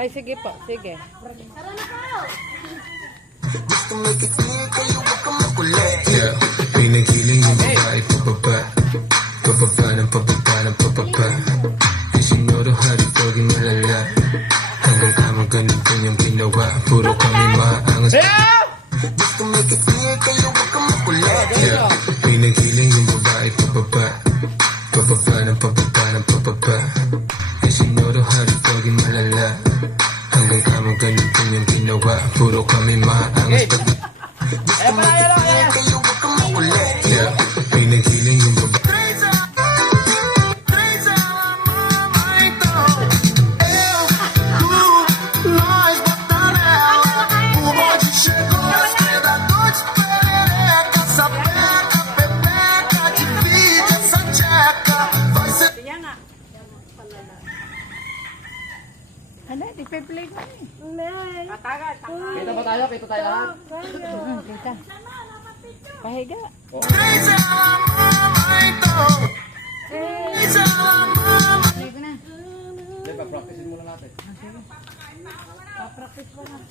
Ay, sige po. Sige. Tara na po! Gusto make it clear kayo wag kang makulit. Yeah, pinagiling yung babae pababa. Pababa ng pababa ng pababa. Isinoro hari paging malala. Hanggang kamo ganun kanyang ginawa. Puro kami maangas. Gusto make it clear kayo wag kang makulit. Yeah, pinagiling yung babae pababa. Pababa ng pababa ng pababa. Isinoro hari paging malala. Hanggang kamo ganun kanyang ginawa. Puro kami maangas. Gusto make it clear kayo wag kang makulit. Yeah, pinagiling yung babae. Ano, di-play ko eh. Kita ba tayo? Kita tayo lahat? Kita. Pahiga. Play ko na. Hindi, pa-practicein muna natin. Pa-practice ko na.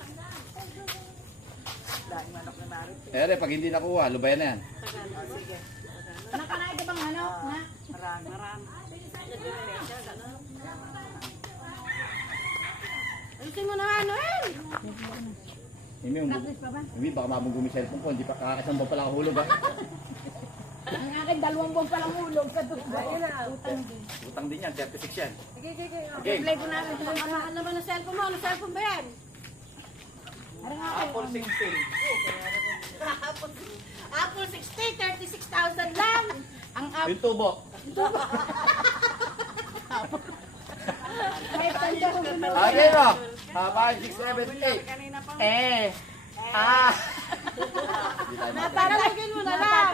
Eh, pag hindi nakuha, lubayan na yan. Nakanain ka bang ano? Na? Alisin mo na ano eh! Practice pa ba? Hindi, baka mabunggo yung cellphone ko. Hindi pa kakasang ba pala kahulog ha? Ang akin, 2 buwan palang hulog sa tubo. Utang din yan, 36 yan. Okay. Play ko na. Ano ba na cellphone mo? Ano cellphone ba yan? Apple 16. Apple 60, 36,000 lang! Ang app. Yung tubo. Okay no? 5, 6, 7, 8. Tagalogin mo na lang!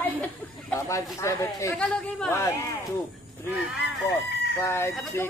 5, 6, 7, 8. Tagalogin mo! 1, 2, 3, 4, 5, 6,